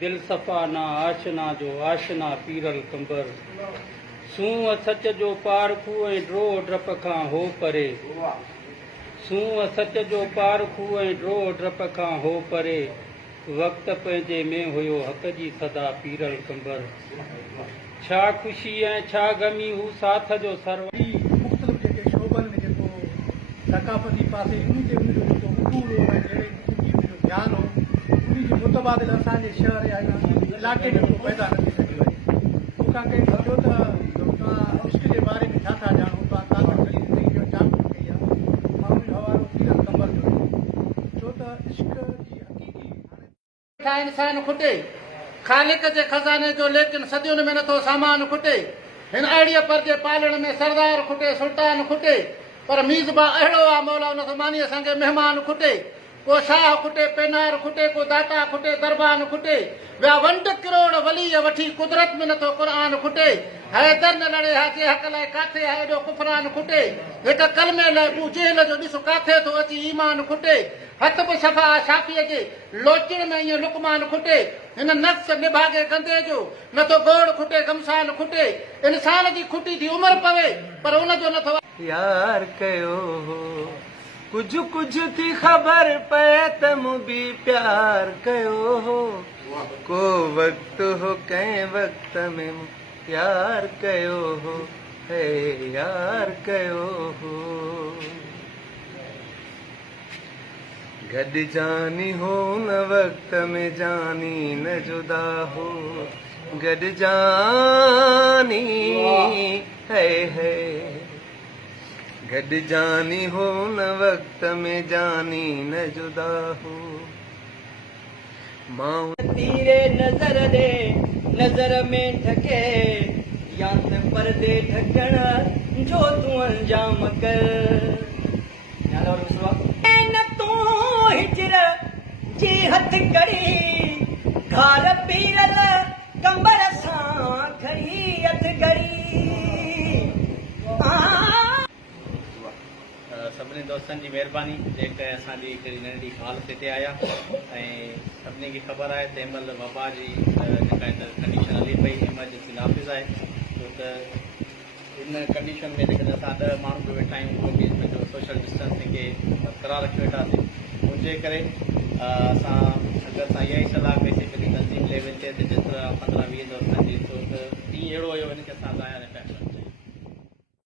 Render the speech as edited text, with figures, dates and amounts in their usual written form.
दिल सफ़ा ना आशना जो आशना पीरल कंबर सूंह सच जो पारखू ऐं ड्रो डप खां हो परे सूंह सच जो पारखू ऐं ड्रो डप खां हो परे वक़्त पंहिंजे में हुयो हक़ जी सदा पीरल कंबर छा ख़ुशी ऐं छा गमी हू साथ जो सर्व मुख़्तलिफ़ जेके शोबनि में जेको सकाफ़ती पासे उनजो जेको उसूल हो ऐं जहिड़े उनजो ध्यानु हो उनजी मुतबादिल असांजे शहर या इलाइक़े में को पैदा न थी सघियो आहे। मूंखां कंहिं पुछियो त तव्हां इश्क जे बारे में छा था ॼाणो, तव्हां कागज़ खणी ज़िंदगी जो छा कुझु कई आहे, मां उनजो हवालो पीरल कंबर जो ॾिनो छो त इश्क जी हक़ीक़ी इंसान खुटे ख़ालिक जे खज़ाने जो लेकिन सदियुनि में नथो सामान खुटे हिन अहिड़ीअ परदे पालण में सरदार खुटे सुल्तान खुटे पर मीज़बा अहिड़ो आहे मौला उन ज़मानीअ संगे महिमान खुटे को शाह खुटे पेनार खुटे को दाता खुटे दरबान खुटे विया वंड किरोड़ वली वठी कुदरत में नथो क़ुरान खुटे हैदर न लड़े हाजे हक़ लाइ काथे आहे एॾो कुफरान खुटे हिक कलमे लाइ बू जेल जो ॾिस काथे थो अची ईमान खुटे हथ बि सफ़ा शाफ़ीअ जे लोचण में ईअं लुकमान खुटे हिन नफ़्स निभागे गंदे जो न तो गोड़ खुटे गमसान खुटे इंसान जी खुटी थी उमिरि पवे पर उनजो नथो यार कयो हो कुझु कुझु थी ख़बर पए त मूं बि प्यार कयो हो को वक़्त हो कंहिं वक़्त में मूं यार कयो हो है यार कयो हो गॾु जानी हो न वक़्त में जानी न जुदा हो गॾु जानी है गॾु जानी हो न वक़्त में जानी न जुदा हो मां तीरे नज़र दे नज़र में ढके या त पर्दे ढकण जो तूं अंजाम कर न तूं हिजर जी हथ कड़ी घार पीरल कंबर सां खड़ी हथ गड़ी सभिनी दोस्तनि जी महिरबानी जेके असांजी हिकिड़ी नंढी हाल ते आया ऐं सभिनी खे ख़बर आहे तंहिं महिल वबा जी जेका हिन कंडीशन हली पई इमरजेंसी नाफ़िज़ आहे छो त इन कंडीशन में जेकॾहिं असां 10 माण्हू बि वेठा आहियूं उहो बि पंहिंजो सोशल डिस्टेंसिंग खे बरक़रार रखी वेठासीं हुनजे करे असां अगरि असां इहा ई सलाह कईसीं पंहिंजी तंज़ीम लेवल ते जेतिरा 15-20 दोस्तनि जी छो त ॾींहुं अहिड़ो हुयो हिन खे असां ज़ाया न पिया